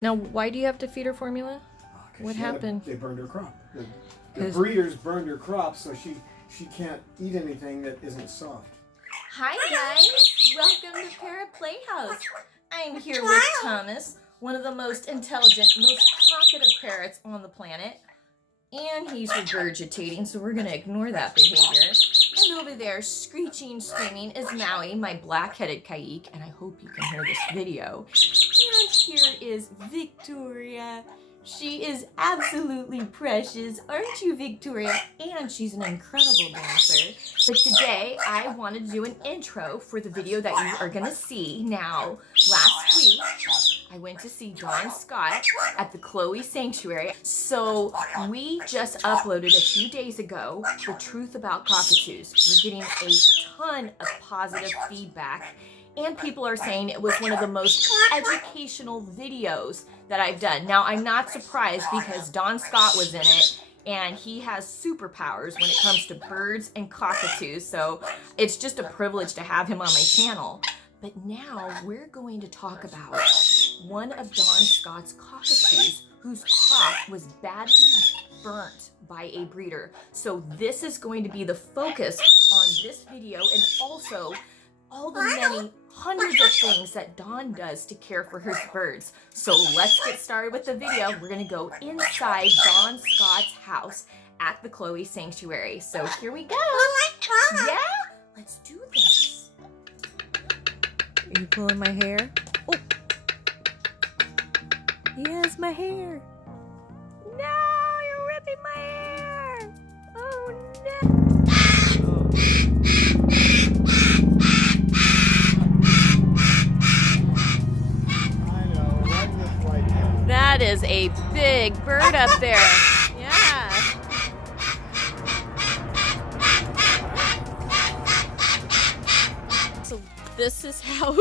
Now, why do you have to feed her formula? What happened? They burned her crop. The breeders burned her crop, so she can't eat anything that isn't soft. Hi guys, welcome to Parrot Playhouse. I'm here with Thomas, one of the most intelligent, most talkative parrots on the planet. And he's regurgitating, so we're gonna ignore that behavior. And over there, screeching, screaming, is Maui, my black-headed Kaik, and I hope you can hear this video. And here is Victoria. She is absolutely precious, aren't you, Victoria? And she's an incredible dancer. But today, I wanted to do an intro for the video that you are gonna see now. Last week, I went to see Dawn Scott at the Chloe Sanctuary. So we just uploaded a few days ago the truth about cockatoos. We're getting a ton of positive feedback, and people are saying it was one of the most educational videos that I've done. Now, I'm not surprised because Dawn Scott was in it, and he has superpowers when it comes to birds and cockatoos, so it's just a privilege to have him on my channel. But now we're going to talk about one of Dawn Scott's cockatoos whose crop was badly burnt by a breeder. So this is going to be the focus on this video, and also all the many hundreds of things that Dawn does to care for her birds. So let's get started with the video. We're gonna go inside Dawn Scott's house at the Chloe Sanctuary. So here we go. Yeah, let's do this. Are you pulling my hair? Oh, yes, my hair. No, you're ripping my hair. Oh no. That is a big bird up there. Yeah. So this is how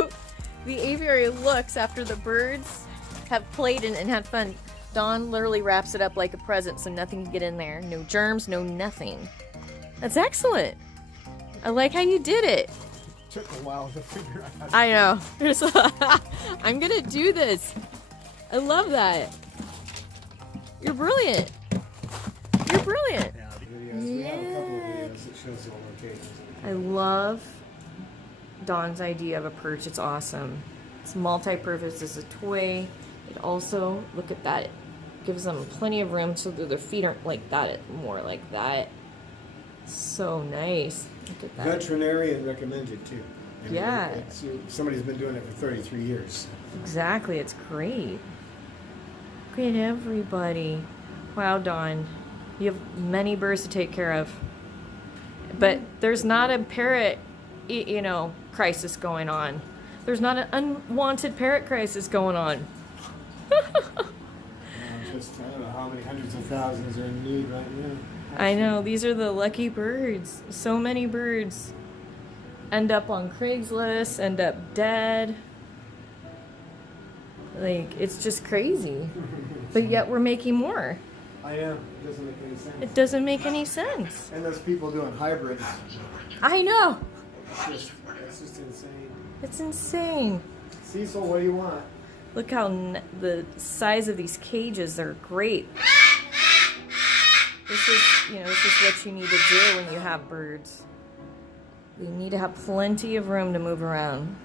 the aviary looks after the birds have played in and had fun. Dawn literally wraps it up like a present so nothing can get in there. No germs, no nothing. That's excellent. I like how you did it. Took a while to figure out. I know. I'm gonna do this. I love that. You're brilliant. You're brilliant. Yeah, we have a couple of videos that shows the locations. I love Dawn's idea of a perch. It's awesome. It's multi-purpose. It's a toy. It also, look at that. It gives them plenty of room so that their feet aren't like that, more like that. So nice. Look at that. Veterinarian recommended too. I mean, Yeah. Somebody's been doing it for 33 years. Exactly. It's great. Look at everybody. Wow, Dawn. You have many birds to take care of. But there's not a parrot, crisis going on. There's not an unwanted parrot crisis going on. I don't know how many hundreds of thousands are in need right now. I know. These are the lucky birds. So many birds end up on Craigslist, end up dead. Like, it's just crazy. But yet we're making more. I know. It doesn't make any sense. It doesn't make any sense. And those people doing hybrids. I know. It's just insane. It's insane. Cecil, what do you want? Look how the size of these cages, they're great. This is what you need to do when you have birds. You need to have plenty of room to move around.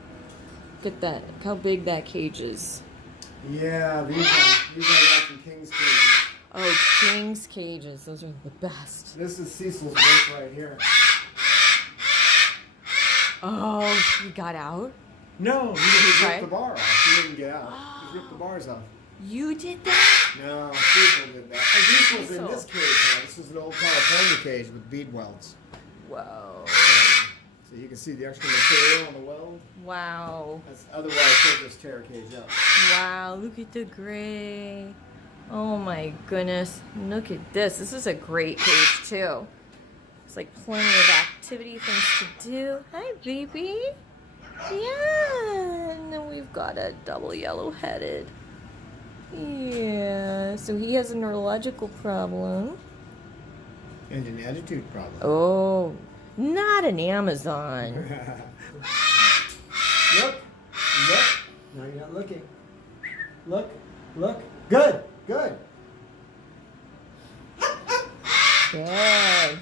Look at that. Look how big that cage is. Yeah, these are like in King's cages. Oh, King's cages. Those are the best. This is Cecil's work right here. Oh, he got out? No, he ripped the bar off. He didn't get out. He ripped the bars off. You did that? No, Cecil did that. And Cecil's in Cecil. this cage now. This is an old California cage with bead welds. Whoa. So you can see the extra material on the weld. Wow. Otherwise, he'll just tear a cage up. Wow, look at the gray. Oh my goodness. Look at this. This is a great cage too. It's like plenty of activity, things to do. Hi, baby. Yeah. And then we've got a double yellow-headed. Yeah. So he has a neurological problem. And an attitude problem. Oh, not an Amazon. Look. Look. No, you're not looking. Look. Look. Good. Good. Good.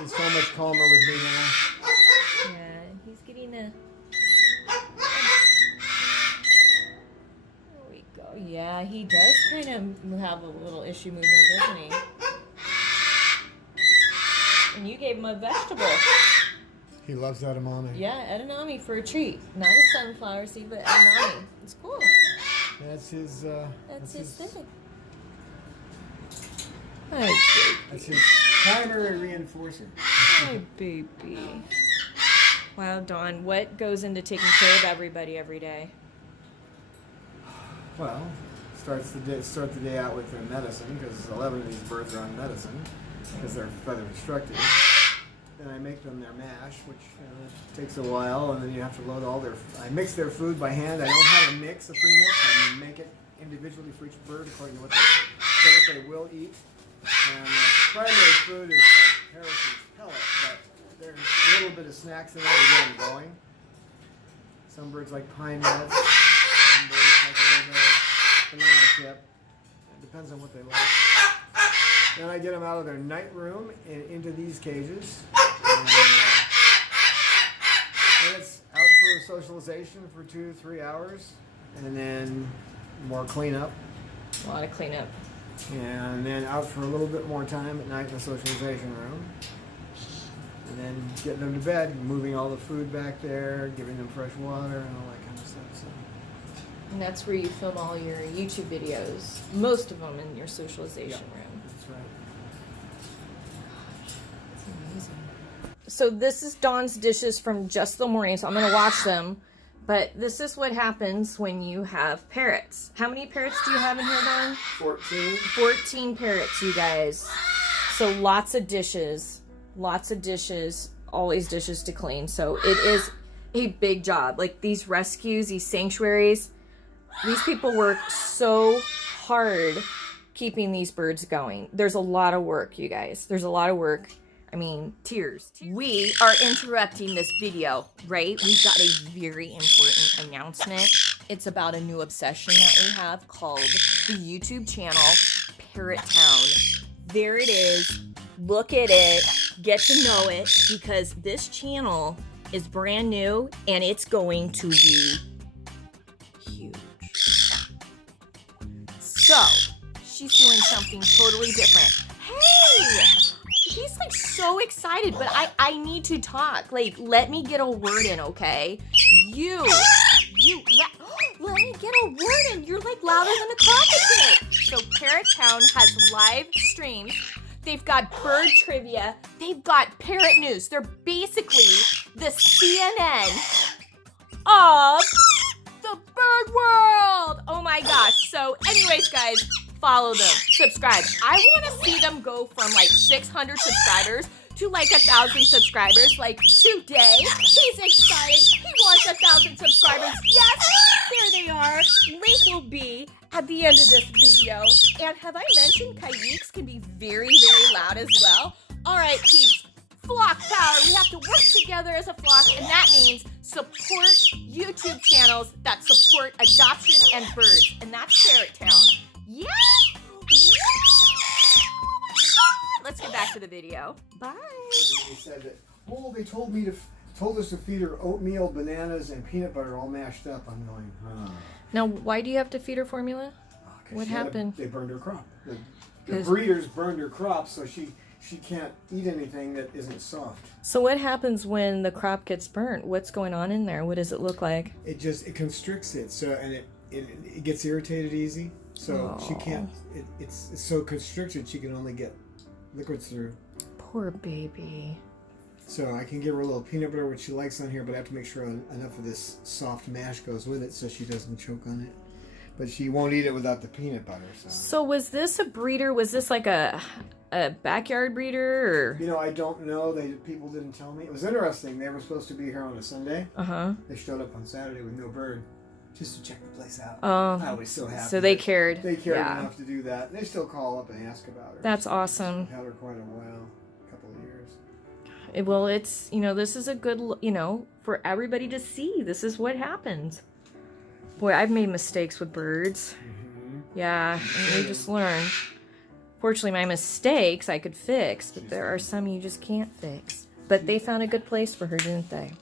He's so much calmer with me now. Yeah, he's getting a... There we go. Yeah, he does kind of have a little issue moving, doesn't he? And you gave him a vegetable. He loves edamame. Yeah, edamame for a treat. Not a sunflower seed, but edamame. It's cool. That's his. That's his thing. Hi, That's his primary reinforcer. Hi, baby. Wow, Dawn, what goes into taking care of everybody every day? Well, start the day out with their medicine, because 11 of these birds are on medicine because they're feather restricted. Then I make them their mash, which takes a while, and then you have to load all their. I mix their food by hand. I don't have a mix, a premix. I make it individually for each bird according to what they will eat. And primary food is Parrots pellet, but there's a little bit of snacks in there to get them going. Some birds like pine nuts, some birds like a little bit of banana chip. It depends on what they like. Then I get them out of their night room and into these cages. And it's out for socialization for 2 to 3 hours, and then more cleanup. A lot of cleanup. And then out for a little bit more time at night in the socialization room. And then getting them to bed, moving all the food back there, giving them fresh water and all that kind of stuff. So. And that's where you film all your YouTube videos. Most of them in your socialization room. That's right. That's amazing. So this is Dawn's dishes from just the morning, so I'm going to watch them. But this is what happens when you have parrots. How many parrots do you have in here, Dawn? 14. 14 parrots, you guys. So lots of dishes. Lots of dishes. Always dishes to clean. So it is a big job. Like these rescues, these sanctuaries, these people work so hard keeping these birds going. There's a lot of work, you guys. There's a lot of work. I mean, tears. We are interrupting this video, right? We've got a very important announcement. It's about a new obsession that we have called the YouTube channel, Parrot Town. There it is. Look at it. Get to know it, because this channel is brand new and it's going to be huge. So, she's doing something totally different. Hey! He's like so excited, but I need to talk. Like, let me get a word in, okay? You, let me get a word in. You're like louder than a cockatoo. So Parrot Town has live streams. They've got bird trivia. They've got parrot news. They're basically the CNN of the bird world. Oh my gosh. So anyways, guys, follow them, subscribe. I want to see them go from like 600 subscribers to like 1,000 subscribers like today. He's excited. He wants 1,000 subscribers. Yes, there they are. Link will be at the end of this video. And have I mentioned kayaks can be very, very loud as well? All right, peeps. Flock power. We have to work together as a flock, and that means support YouTube channels that support adoption and birds. And that's Parrot Town. Yeah! Let's get back to the video. Bye. They said that, they told us to feed her oatmeal, bananas, and peanut butter all mashed up. I'm going, Now, why do you have to feed her formula? What happened? They burned her crop. The breeders burned her crop, so she can't eat anything that isn't soft. So what happens when the crop gets burnt? What's going on in there? What does it look like? It constricts it, so and it gets irritated easy. So she can't. It's so constricted she can only get liquids through. Poor baby. So I can give her a little peanut butter, which she likes on here, but I have to make sure enough of this soft mash goes with it so she doesn't choke on it. But she won't eat it without the peanut butter. So was this a breeder? Was this like a backyard breeder? Or? I don't know. People didn't tell me. It was interesting. They were supposed to be here on a Sunday. They showed up on Saturday with no bird, just to check the place out. I was so happy. So they cared. They cared enough to do that. And they still call up and ask about her. That's awesome. I've had her quite a while, a couple of years. Well, it's, you know, this is a good, you know, for everybody to see. This is what happens. Boy, I've made mistakes with birds. Yeah, and you just learn. Fortunately, my mistakes I could fix, but there are some you just can't fix. But they found a good place for her, didn't they?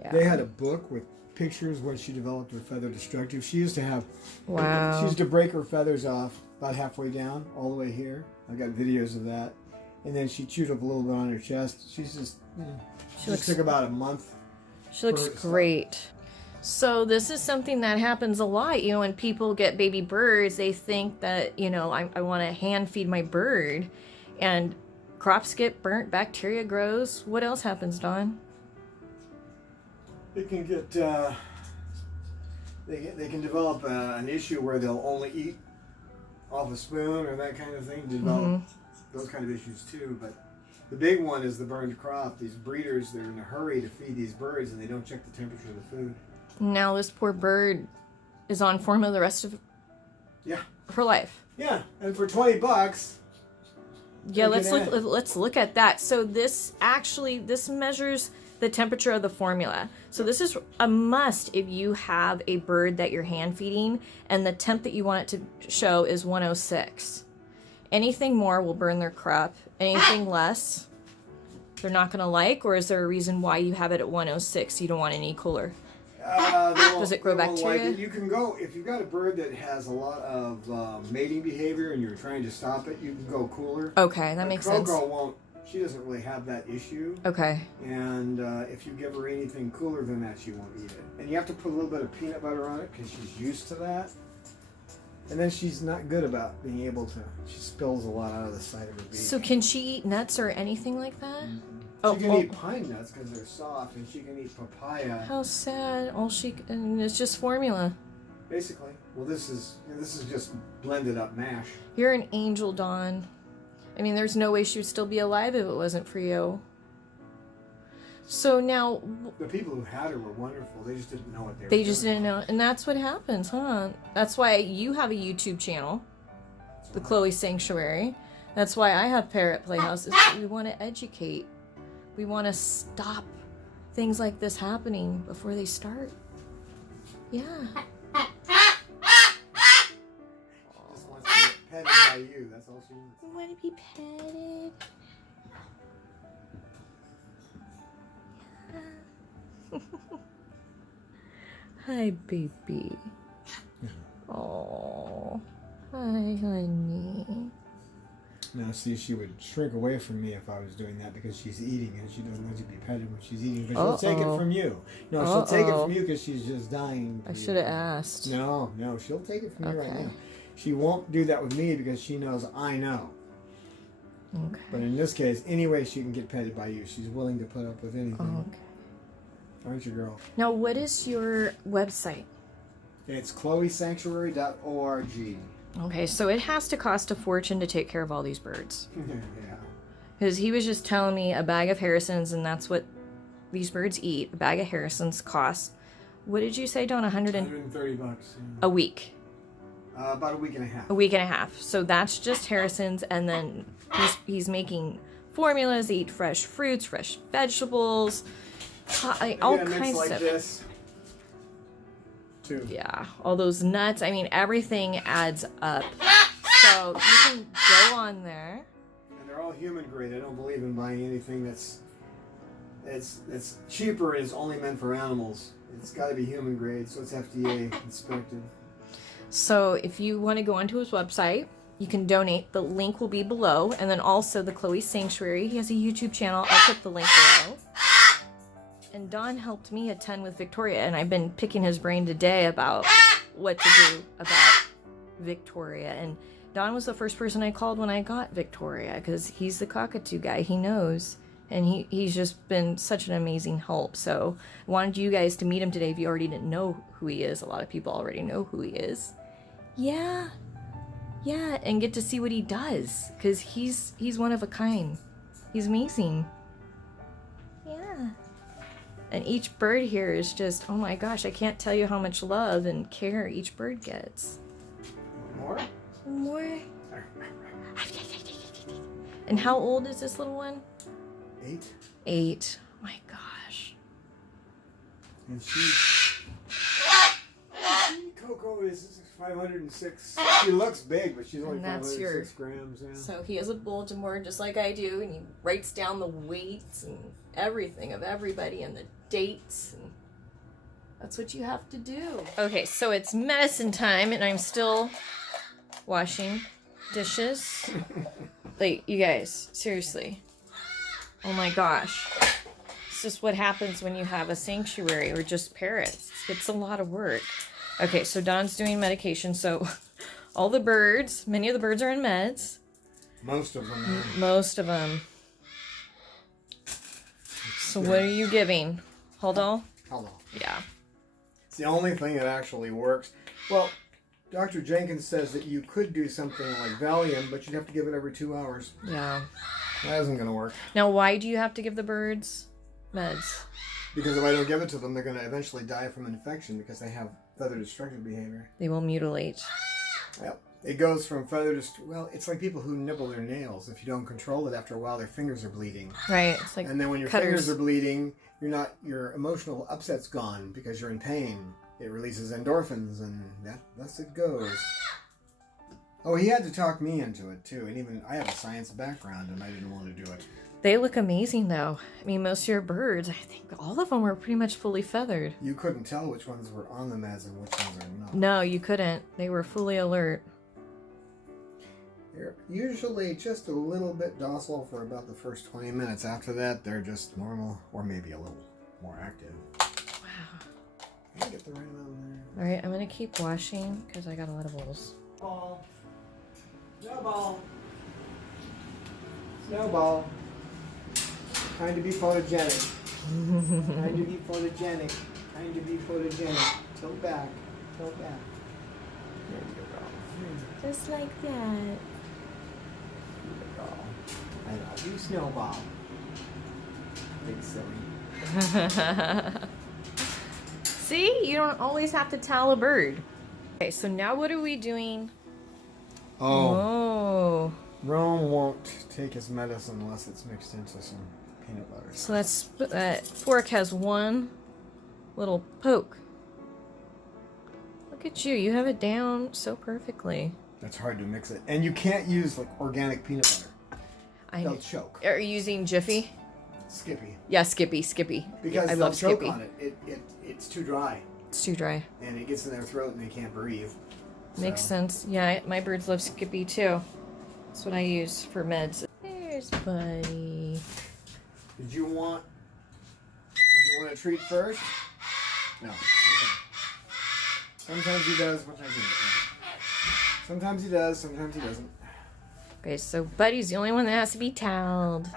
Yeah. They had a book with pictures when she developed her feather destructive. She used to have, Wow. she used to break her feathers off about halfway down, all the way here. I got videos of that. And then she chewed up a little bit on her chest. She's just, she took about a month. She looks great. So this is something that happens a lot. You know, when people get baby birds, they think that, you know, I want to hand feed my bird. And crops get burnt, bacteria grows. What else happens, Dawn? It can get, they can develop an issue where they'll only eat off a spoon or that kind of thing. Develop those kind of issues too. But the big one is the burned crop. These breeders, they're in a hurry to feed these birds and they don't check the temperature of the food. Now this poor bird is on formula the rest of her life. Yeah, and for $20. Yeah, let's look at that. So this measures the temperature of the formula. So this is a must if you have a bird that you're hand feeding and the temp that you want it to show is 106. Anything more will burn their crop. Anything less, they're not going to like, or is there a reason why you have it at 106? You don't want any cooler? Does it grow bacteria? Like it. You can go, if you've got a bird that has a lot of mating behavior and you're trying to stop it, you can go cooler. Okay, that makes sense. Coco won't, she doesn't really have that issue. Okay. And if you give her anything cooler than that, she won't eat it. And you have to put a little bit of peanut butter on it because she's used to that. And then she's not good about being able to, she spills a lot out of the side of her beak. So can she eat nuts or anything like that? She can eat pine nuts because they're soft, and she can eat papaya. How sad! And it's just formula. Basically, well, this is just blended up mash. You're an angel, Dawn. I mean, there's no way she would still be alive if it wasn't for you. So now, the people who had her were wonderful. They just didn't know what they were. They just didn't know, and that's what happens, huh? That's why you have a YouTube channel, the Chloe Sanctuary. That's why I have Parrot Playhouse. Is we want to educate. We want to stop things like this happening before they start. Yeah. She just wants to get petted by you. That's all she wants. I want to be petted. Yeah. Hi, baby. Oh, hi, honey. Now, see, she would shrink away from me if I was doing that because she's eating and she doesn't like to be petted when she's eating. But she'll take it from you. No, she'll take it from you because she's just dying. I should have asked. No, she'll take it from you right now. She won't do that with me because she knows I know. Okay. But in this case, any way she can get petted by you, she's willing to put up with anything. Okay. Aren't you, girl? Now, what is your website? It's chloesanctuary.org. Okay, so it has to cost a fortune to take care of all these birds. Yeah. Because he was just telling me a bag of Harrisons, and that's what these birds eat. A bag of Harrisons costs, what did you say, Dawn? $130. Yeah. A week. About a week and a half. A week and a half. So that's just Harrisons, and then he's making formulas. They eat fresh fruits, fresh vegetables, all kinds of stuff. This. Too. Yeah, all those nuts. I mean, everything adds up. So you can go on there. And they're all human grade. I don't believe in buying anything that's cheaper and is only meant for animals. It's got to be human grade, so it's FDA inspected. So if you want to go onto his website, you can donate. The link will be below. And then also the Chloe Sanctuary. He has a YouTube channel. I'll put the link below. And Don helped me attend with Victoria, and I've been picking his brain today about what to do about Victoria. And Don was the first person I called when I got Victoria, because he's the Cockatoo guy. He knows. And he's just been such an amazing help. So I wanted you guys to meet him today if you already didn't know who he is. A lot of people already know who he is. Yeah, and get to see what he does, because he's one of a kind. He's amazing. Yeah. And each bird here is just, oh my gosh, I can't tell you how much love and care each bird gets. More? And how old is this little one? 8. 8. Oh my gosh. And Coco is 506. She looks big, but she's only And that's 506 grams. Yeah. So he has a bulletin board just like I do, and he writes down the weights and everything of everybody and the dates, and that's what you have to do. Okay, so it's medicine time, and I'm still washing dishes. Like, you guys, seriously. Oh my gosh. It's just what happens when you have a sanctuary or just parrots. It's a lot of work. Okay, so Don's doing medication, so all the birds, many of the birds are in meds. Most of them. Most of them. So what are you giving? Haldol? Haldol. Yeah. It's the only thing that actually works. Well, Dr. Jenkins says that you could do something like Valium, but you'd have to give it every 2 hours. Yeah. That isn't going to work. Now, why do you have to give the birds meds? Because if I don't give it to them, they're going to eventually die from infection because they have feather-destructive behavior. They will mutilate. Yep. It goes from well, it's like people who nibble their nails. If you don't control it, after a while, their fingers are bleeding. Right. It's like and then when your cutters. fingers are bleeding, your emotional upset's gone because you're in pain. It releases endorphins, and thus it goes. Oh, he had to talk me into it, too. And even I have a science background, and I didn't want to do it. They look amazing, though. I mean, most of your birds, I think all of them were pretty much fully feathered. You couldn't tell which ones were on the meds and which ones are not. No, you couldn't. They were fully alert. They're usually just a little bit docile for about the first 20 minutes. After that, they're just normal, or maybe a little more active. Wow. Can I get the right amount there? All right, I'm going to keep washing because I got a lot of bowls. Ball. Snowball. Snowball. Time to be photogenic. Time to be photogenic. Time to be photogenic. Tilt back. Tilt back. There you go. Just like that. I love you, Snowball. Big silly. See? You don't always have to tell a bird. Okay, so now what are we doing? Oh. Rome won't take his medicine unless it's mixed into some peanut butter. So that fork has one little poke. Look at you. You have it down so perfectly. That's hard to mix it. And you can't use like organic peanut butter. They'll choke. Are you using Jiffy? Skippy. Yeah, Skippy. Because I they'll love choke Skippy. on it. It's too dry. It's too dry. And it gets in their throat and they can't breathe. Makes sense. Yeah, my birds love Skippy too. That's what I use for meds. There's Buddy. Did you want a treat first? No. Okay. Sometimes he does, sometimes he doesn't. Sometimes he does, sometimes he doesn't. Okay, so Buddy's the only one that has to be toweled.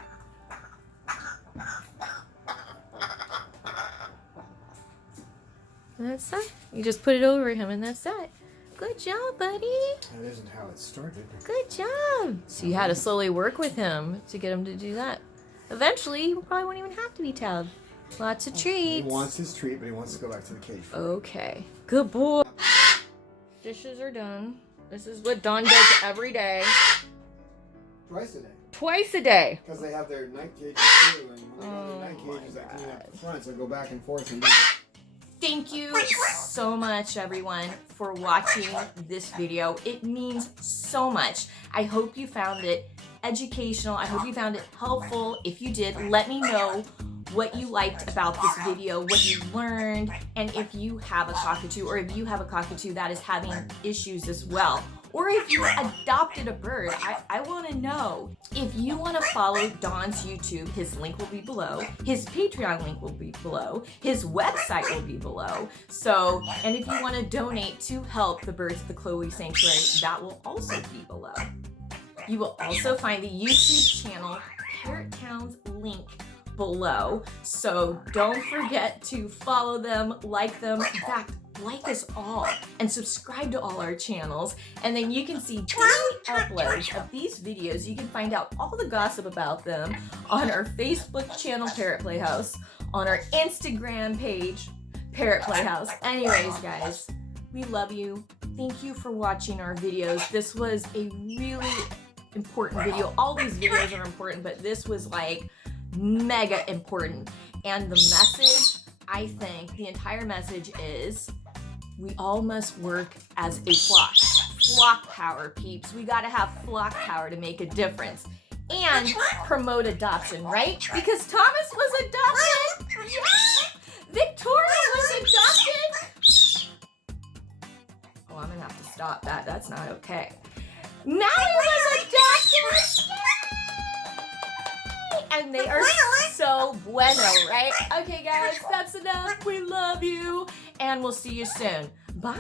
And that's that. You just put it over him and that's that. Good job, Buddy. That isn't how it started. Good job. So you had to slowly work with him to get him to do that. Eventually, he probably won't even have to be towed. Lots of treats. He wants his treat, but he wants to go back to the cage. Okay. Good boy. Dishes are done. This is what Dawn does every day. Twice a day. Twice a day. Because they have their night cages too, and when they go to their night cages, they clean up the front, so go back and forth and do it. Thank you so much, everyone, for watching this video. It means so much. I hope you found it educational. I hope you found it helpful. If you did, let me know what you liked about this video, what you learned, and if you have a cockatoo, or if you have a cockatoo that is having issues as well. Or if you adopted a bird, I want to know. If you want to follow Don's YouTube, his link will be below. His Patreon link will be below. His website will be below. So, and if you want to donate to help the birds at the Chloe Sanctuary, that will also be below. You will also find the YouTube channel Parrot Town's link below. So don't forget to follow them, like them. In fact, like us all and subscribe to all our channels, and then you can see daily uploads of these videos. You can find out all the gossip about them on our Facebook channel, Parrot Playhouse, on our Instagram page, Parrot Playhouse. Anyways, guys, we love you. Thank you for watching our videos. This was a really important video. All these videos are important, but this was like mega important. And the message, I think, the entire message is we all must work as a flock. Flock power, peeps. We gotta have flock power to make a difference. And promote adoption, right? Because Thomas was adopted. Yeah! Victoria was adopted. Oh, I'm gonna have to stop that. That's not okay. Maddie was adopted. Yay! And they are so bueno, right? Okay, guys, that's enough. We love you. And we'll see you soon. Bye.